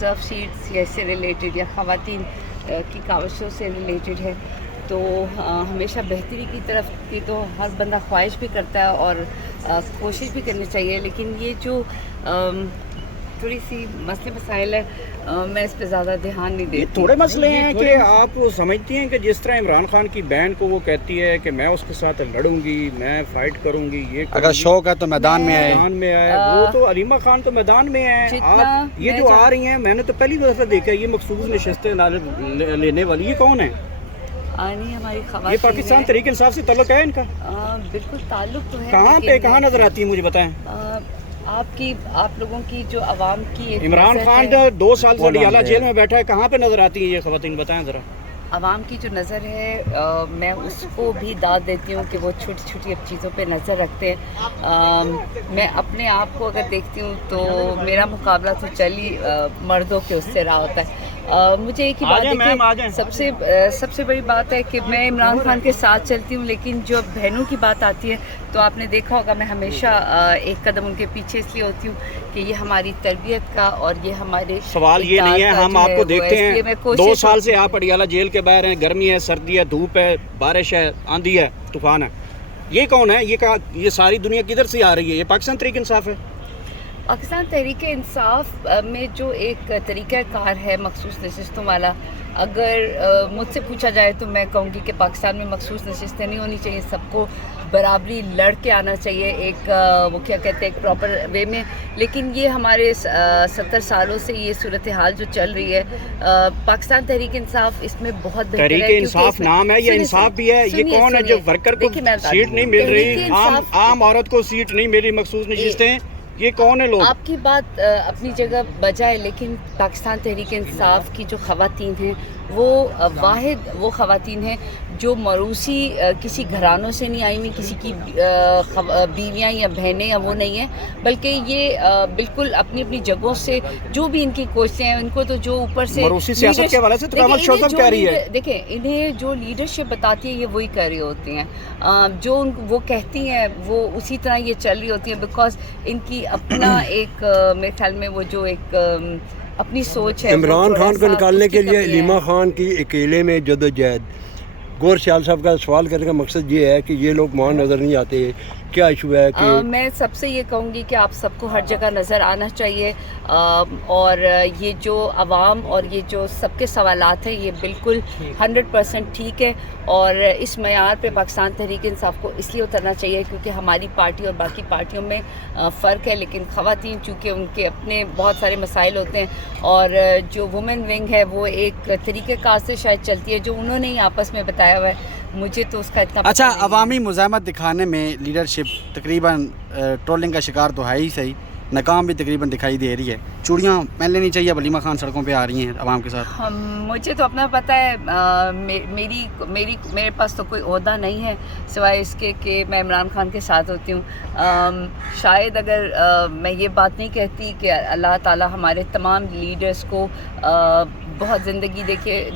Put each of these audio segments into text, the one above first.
Reserve seats یا اس سے related یا خواتین کی کاوشوں سے ریلیٹڈ ہے، تو ہمیشہ بہتری کی طرف کی تو ہر بندہ خواہش بھی کرتا ہے اور کوشش بھی کرنی چاہیے، لیکن یہ جو تھوڑی سی مسئلے مسائل ہے میں اس پہ زیادہ دھیان نہیں دیتی۔ تھوڑے مسئلے ہیں کہ آپ سمجھتی ہیں کہ جس طرح عمران خان کی بہن کو وہ کہتی ہے کہ میں اس کے ساتھ لڑوں گی، میں فائٹ کروں گی، یہ اگر شوق ہے تو میدان میں آئے، وہ تو علیمہ خان تو میدان میں ہے، آپ یہ جو آ رہی ہیں میں نے تو پہلی دفعہ دیکھا یہ مخصوص نشستیں لینے والی، یہ کون ہے؟ نہیں، ہماری خواتین، یہ پاکستان تحریک انصاف سے تعلق ہے ان کا؟ بالکل تعلق تو ہے۔ کہاں پہ کہاں نظر آتی ہیں مجھے بتائیں؟ آپ لوگوں کی جو عوام کی عمران خان 2 سال سے اڈیالہ جیل میں بیٹھا ہے، کہاں پہ نظر آتی ہیں یہ خواتین؟ بتائیں ذرا۔ عوام کی جو نظر ہے میں اس کو بھی داد دیتی ہوں کہ وہ چھوٹی چھوٹی اب چیزوں پہ نظر رکھتے ہیں۔ میں اپنے آپ کو اگر دیکھتی ہوں تو میرا مقابلہ تو چلی مردوں کے اس سے رہا ہوتا ہے۔ مجھے ایک ہی بات ہے کہ سب سے بڑی بات ہے کہ میں عمران خان کے ساتھ چلتی ہوں، لیکن جو بہنوں کی بات آتی ہے تو آپ نے دیکھا ہوگا میں ہمیشہ ایک قدم ان کے پیچھے اس لیے ہوتی ہوں کہ یہ ہماری تربیت کا اور یہ ہمارے سوال یہ نہیں ہے، ہم آپ کو دیکھتے ہیں 2 سال سے آپ اڈیالہ جیل کے باہر ہیں، گرمی ہے، سردی ہے، دھوپ ہے، بارش ہے، آندھی ہے، طوفان ہے، یہ کون ہے؟ یہ ساری دنیا کدھر سے آ رہی ہے؟ یہ پاکستان تحریک انصاف ہے؟ پاکستان تحریک انصاف میں جو ایک طریقہ کار ہے مخصوص نشستوں والا، اگر مجھ سے پوچھا جائے تو میں کہوں گی کہ پاکستان میں مخصوص نشستیں نہیں ہونی چاہیے، سب کو برابری لڑ کے آنا چاہیے ایک وہ کیا کہتے ہیں ایک پراپر وے میں، لیکن یہ ہمارے 70 سالوں سے یہ صورتحال جو چل رہی ہے، پاکستان تحریک انصاف اس میں بہت بہتر ہے۔ تحریک انصاف نام ہے یا انصاف بھی ہے؟ یہ کون ہے جو ورکر کو سیٹ نہیں مل رہی، عام عورت کو سیٹ نہیں مل رہی، مخصوص نشستیں، یہ کون ہے لوگ؟ آپ کی بات اپنی جگہ بجا ہے، لیکن پاکستان تحریک انصاف کی جو خواتین ہیں وہ واحد وہ خواتین ہیں جو موروثی کسی گھرانوں سے نہیں آئی ہوئی، کسی کی بیویاں یا بہنیں یا وہ نہیں ہیں، بلکہ یہ بالکل اپنی اپنی جگہوں سے جو بھی ان کی کوششیں ہیں ان کو تو جو اوپر سے موروثی سیاست کے حوالے سے کامل شوزم کہہ رہی ہے۔ دیکھیں انہیں جو لیڈرشپ بتاتی ہے یہ وہی کر رہی ہوتی ہیں، جو وہ کہتی ہیں وہ اسی طرح یہ چل رہی ہوتی ہیں، بیکاز ان کی اپنا ایک میرے خیال میں وہ جو ایک اپنی سوچ ہے۔ عمران خان کو نکالنے کے لیے علیمہ خان کی اکیلے میں جدوجہد، گور سیال صاحب کا سوال کرنے کا مقصد یہ ہے کہ یہ لوگ وہاں نظر نہیں آتے، کیا ایشو ہے کہ میں سب سے یہ کہوں گی کہ آپ سب کو ہر جگہ نظر آنا چاہیے، اور یہ جو عوام اور یہ جو سب کے سوالات ہیں یہ بالکل 100% ٹھیک ہے، اور اس معیار پہ پاکستان تحریک انصاف کو اس لیے اترنا چاہیے کیونکہ ہماری پارٹی اور باقی پارٹیوں میں فرق ہے، لیکن خواتین چونکہ ان کے اپنے بہت سارے مسائل ہوتے ہیں، اور جو وومن ونگ ہے وہ ایک طریقہ کار سے شاید چلتی ہے جو انہوں نے ہی آپس میں بتایا ہوا ہے، مجھے تو اس کا اتنا پتہ اچھا، نہیں۔ عوامی مزاحمت دکھانے میں لیڈرشپ تقریباً ٹرولنگ کا شکار تو ہے ہی صحیح، ناکام بھی تقریباً دکھائی دے رہی ہے، چوڑیاں پہن لینی چاہیے، علیمہ خان سڑکوں پہ آ رہی ہیں عوام کے ساتھ۔ مجھے تو اپنا پتہ ہے، میرے پاس تو کوئی عہدہ نہیں ہے سوائے اس کے کہ میں عمران خان کے ساتھ ہوتی ہوں۔ شاید اگر میں یہ بات نہیں کہتی کہ اللہ تعالیٰ ہمارے تمام لیڈرز کو بہت زندگی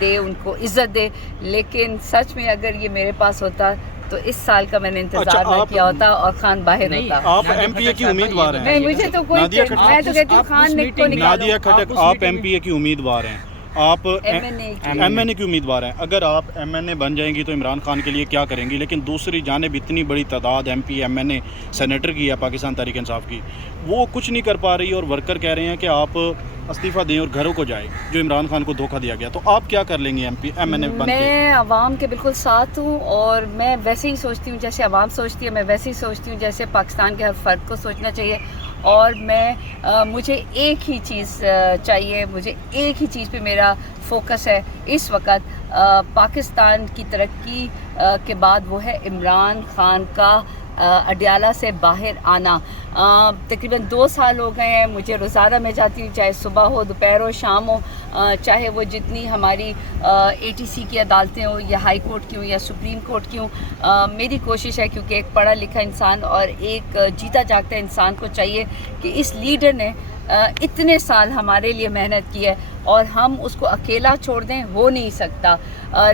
دے، ان کو عزت دے، لیکن سچ میں اگر یہ میرے پاس ہوتا تو اس سال کا میں نے انتظار نہ کیا ہوتا اور خان باہر ہوتا۔ آپ ایم پی اے کی امیدوار ہیں؟ نہیں، مجھے تو کوئی، میں تو کہتی ہوں خان کو نکالو۔ نادیہ کھٹک، آپ ایم پی اے کی امیدوار ہیں، آپ ایم این اے کی امیدوار ہیں، اگر آپ ایم این اے بن جائیں گی تو عمران خان کے لیے کیا کریں گی؟ لیکن دوسری جانب اتنی بڑی تعداد ایم پی ایم این اے سینیٹر کی ہے پاکستان تحریک انصاف کی، وہ کچھ نہیں کر پا رہی، اور ورکر کہہ رہے ہیں کہ آپ استعفیٰ دیں اور گھروں کو جائیں، جو عمران خان کو دھوکہ دیا گیا، تو آپ کیا کر لیں گے ایم این اے بن کے؟ میں عوام کے بالکل ساتھ ہوں، اور میں ویسے ہی سوچتی ہوں جیسے عوام سوچتی ہے، میں ویسے ہی سوچتی ہوں جیسے پاکستان کے ہر فرد کو سوچنا چاہیے، اور مجھے ایک ہی چیز چاہیے، مجھے ایک ہی چیز پہ میرا فوکس ہے اس وقت، پاکستان کی ترقی کے بعد وہ ہے عمران خان کا اڈیالہ سے باہر آنا۔ تقریباً 2 سال ہو گئے ہیں، مجھے روزانہ میں جاتی ہوں، چاہے صبح ہو، دوپہر ہو، شام ہو، چاہے وہ جتنی ہماری اے ٹی سی کی عدالتیں ہوں یا ہائی کورٹ کی ہوں یا سپریم کورٹ کی ہوں، میری کوشش ہے کیونکہ ایک پڑھا لکھا انسان اور ایک جیتا جاگتا انسان کو چاہیے کہ اس لیڈر نے اتنے سال ہمارے لیے محنت کی ہے اور ہم اس کو اکیلا چھوڑ دیں، ہو نہیں سکتا۔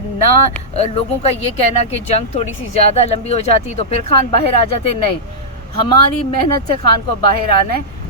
نہ لوگوں کا یہ کہنا کہ جنگ تھوڑی سی زیادہ لمبی ہو جاتی تو پھر خان باہر آ جاتے، نہیں، ہماری محنت سے خان کو باہر آنا ہے،